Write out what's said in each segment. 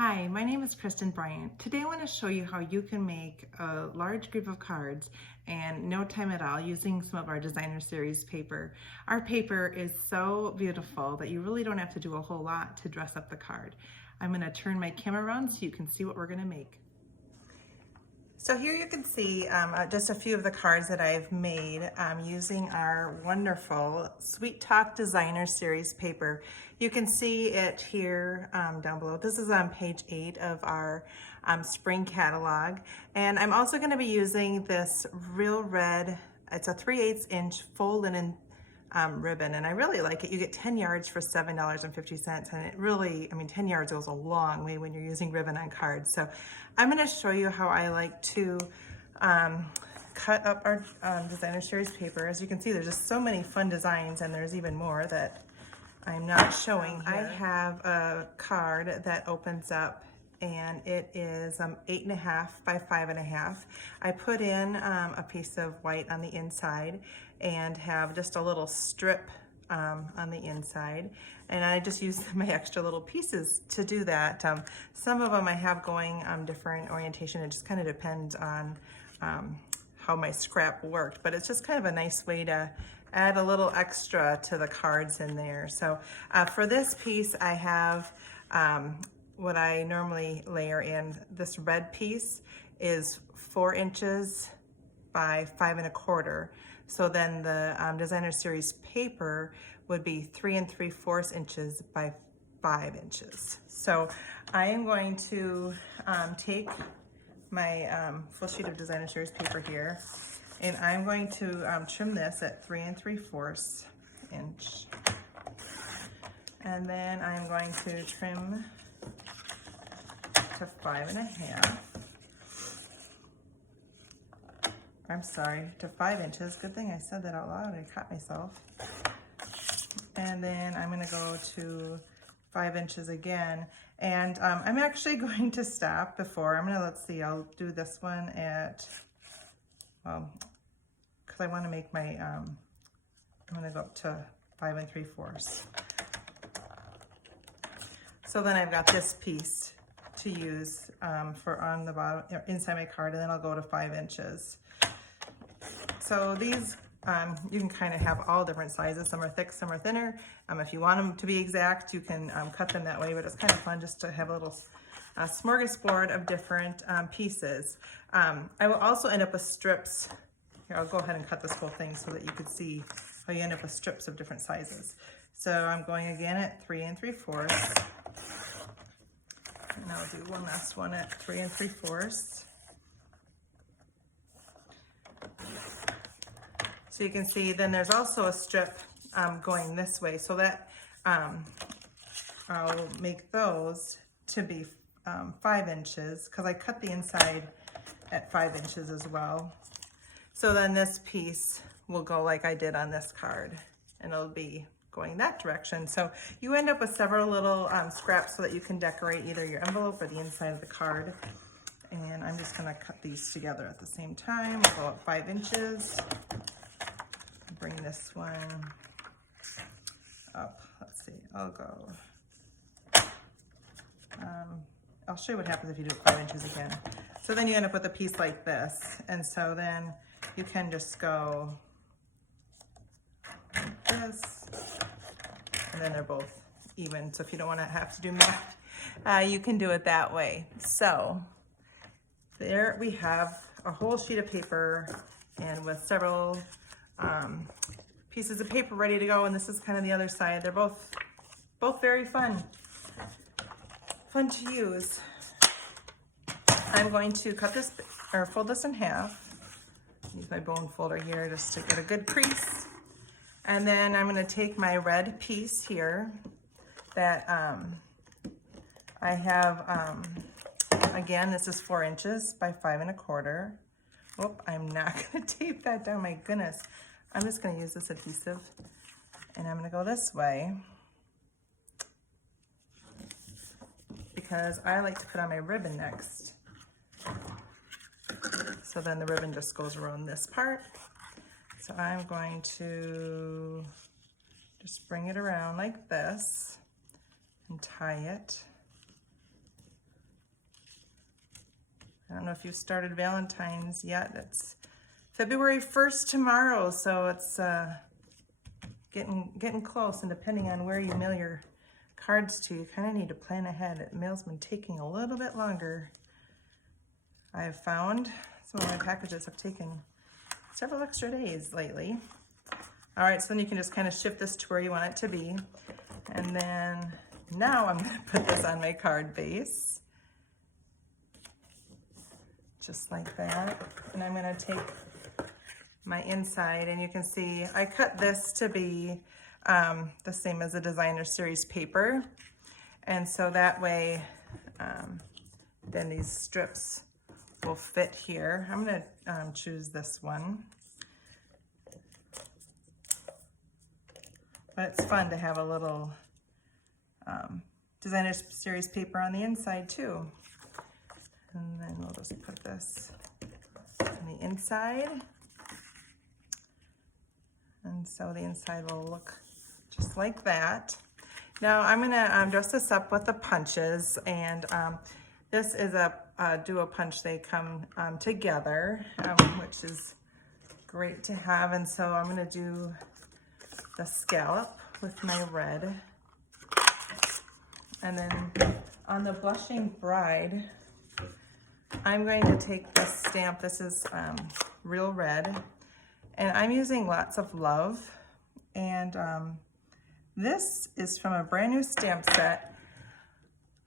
Hi, my name is Kristen Bryant. Today I want to show you how you can make a large group of cards in no time at all using some of our designer series paper. Our paper is so beautiful that you really don't have to do a whole lot to dress up the card. I'm going to turn my camera around so you can see what we're going to make. So here you can see just a few of the cards that I've made using our wonderful Sweet Talk Designer Series paper. You can see it here down below. This is on page 8 of our spring catalog. And I'm also going to be using this real red, it's a 3/8 inch full linen ribbon, and I really like it. You get 10 yards for $7.50, and it really, 10 yards goes a long way when you're using ribbon on cards. So I'm going to show you how I like to cut up our designer series paper. As you can see, there's just so many fun designs, and there's even more that I'm not showing here. I have a card that opens up, and it is 8.5 by 5.5. I put in a piece of white on the inside and have just a little strip on the inside, and I just use my extra little pieces to do that. Some of them I have going different orientation. It just kind of depends on how my scrap worked, but it's just kind of a nice way to add a little extra to the cards in there. So for this piece I have what I normally layer in. This red piece is 4 inches by 5 1/4. So then the designer series paper would be 3 3/4 inches by 5 inches. So I am going to take my full sheet of designer series paper here, and I'm going to trim this at 3 3/4 inch. And then I'm going to trim to 5.5. I'm sorry, to 5 inches. Good thing I said that out loud. I caught myself. And then I'm going to go to 5 inches again. And I'm actually going to stop before. I'm going to, let's see, I'll do this one at, because I want to make my, I'm going to go up to 5 3/4. So then I've got this piece to use for on the bottom, inside my card, and then I'll go to 5 inches. So these, you can kind of have all different sizes. Some are thick, some are thinner. If you want them to be exact, you can cut them that way, but it's kind of fun just to have a little smorgasbord of different pieces. I will also end up with strips. Here, I'll go ahead and cut this whole thing so that you can see how you end up with strips of different sizes. So I'm going again at 3 3/4. And I'll do one last one at 3 3/4. So you can see then there's also a strip going this way, so that I'll make those to be 5 inches, because I cut the inside at 5 inches as well. So then this piece will go like I did on this card, and it'll be going that direction. So you end up with several little scraps so that you can decorate either your envelope or the inside of the card. And I'm just going to cut these together at the same time. We'll go up 5 inches. Bring this one up. Let's see, I'll go. I'll show you what happens if you do it 5 inches again. So then you end up with a piece like this. And so then you can just go like this. And then they're both even. So if you don't want to have to do math, you can do it that way. So there we have a whole sheet of paper, and with several pieces of paper ready to go, and this is kind of the other side. They're both very fun to use. I'm going to cut this or fold this in half. Use my bone folder here just to get a good crease, and then I'm going to take my red piece here that I have. Again, this is 4 inches by 5 1/4. Whoop, I'm not going to tape that down, my goodness. I'm just going to use this adhesive, and I'm going to go this way because I like to put on my ribbon next. So then the ribbon just goes around this part. So I'm going to just bring it around like this and tie it don't know if you've started Valentines yet. It's February 1st tomorrow, so it's getting close, and depending on where you mail your cards to, you kind of need to plan ahead. Mail's been taking a little bit longer. I've found some of my packages have taken several extra days lately. All right, so then you can just kind of shift this to where you want it to be. And then now I'm gonna put this on my card base. Just like that. And I'm gonna take my inside, and you can see I cut this to be the same as a designer series paper. And so that way, then these strips will fit here. I'm gonna choose this one. But it's fun to have a little designer series paper on the inside too. And then we'll just put this on the inside. And so the inside will look just like that. Now I'm gonna dress this up with the punches, and this is a duo punch. They come together, which is great to have. And so I'm gonna do the scallop with my red. And then on the Blushing Bride, I'm going to take this stamp. This is real red, and I'm using Lots of Love. And this is from a brand new stamp set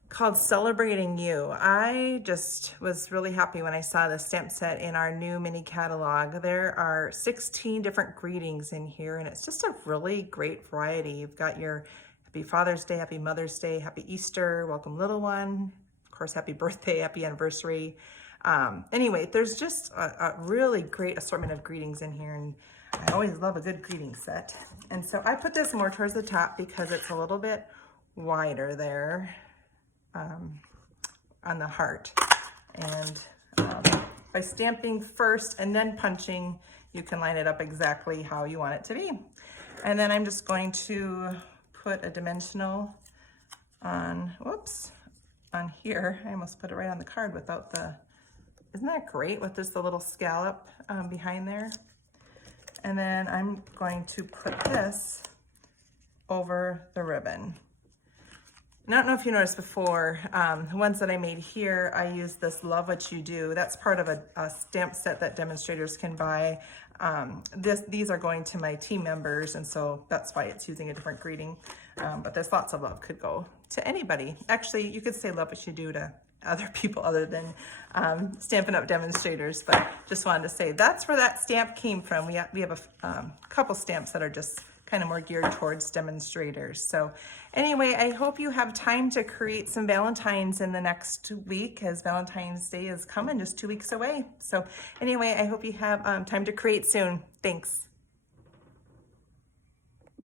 called Celebrating You. I just was really happy when I saw this stamp set in our new mini catalog. There are 16 different greetings in here, and it's just a really great variety. You've got your Happy Father's Day, Happy Mother's Day, Happy Easter, Welcome Little One, of course, Happy Birthday, Happy Anniversary. Anyway, there's just a really great assortment of greetings in here, and I always love a good greeting set. And so I put this more towards the top because it's a little bit wider there on the heart. And by stamping first and then punching, you can line it up exactly how you want it to be. And then I'm just going to put a dimensional on, whoops, on here. I almost put it right on the card without the, isn't that great with just the little scallop behind there? And then I'm going to put this over the ribbon. And I don't know if you noticed before, the ones that I made here, I used this Love What You Do. That's part of a stamp set that demonstrators can buy. These are going to my team members, and so that's why it's using a different greeting. But this Lots of Love could go to anybody. Actually, you could say Love What You Do to other people other than Stampin' Up! Demonstrators, but just wanted to say that's where that stamp came from. We have a couple stamps that are just kind of more geared towards demonstrators. So anyway, I hope you have time to create some Valentines in the next week, as Valentine's Day is coming just 2 weeks away. So anyway, I hope you have time to create soon. Thanks.